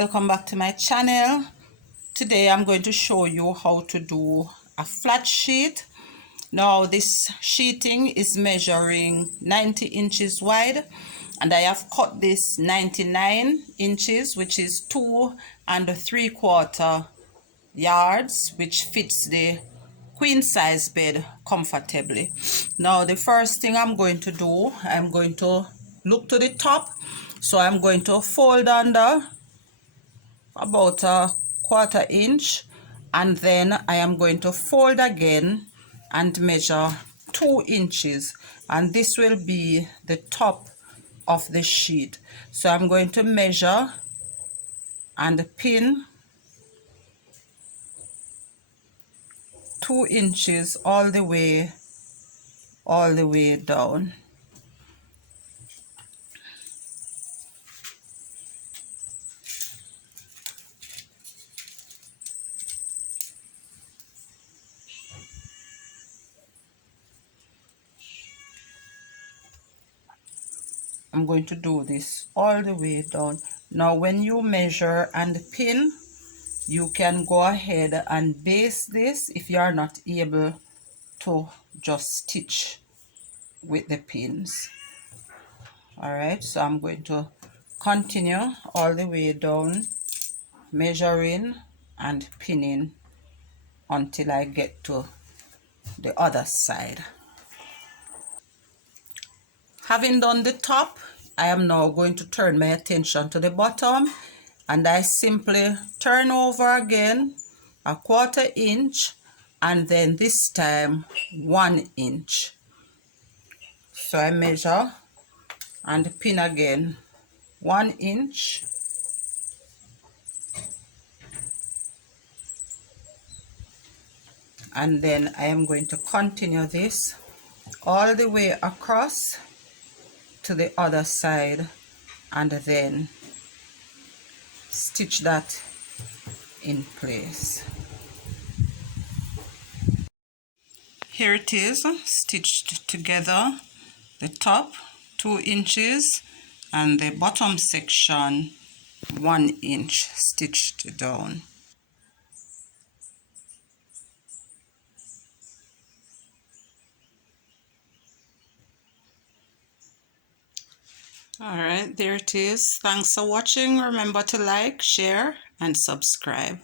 welcome back to my channel. Today I'm going to show you how to do a flat sheet. Now this sheeting is measuring 90 inches wide, and I have cut this 99 inches, which is 2 3/4 yards, which fits the queen size bed comfortably. Now the first thing I'm going to do, I'm going to look to the top. So I'm going to fold under about a 1/4 inch, and then I am going to fold again and measure 2 inches, and this will be the top of the sheet. So I'm going to measure and pin 2 inches all the way down. I'm going to do this all the way down. Now when you measure and pin, you can go ahead and base this if you are not able to just stitch with the pins. All right, so I'm going to continue all the way down, measuring and pinning until I get to the other side. Having done the top, I am now going to turn my attention to the bottom, and I simply turn over again a 1/4 inch, and then this time 1 inch. So I measure and pin again 1 inch, and then I am going to continue this all the way across to the other side, and then stitch that in place. Here it is, stitched together, the top 2 inches and the bottom section 1 inch stitched down. All right, there it is. Thanks for watching. Remember to like, share, and subscribe.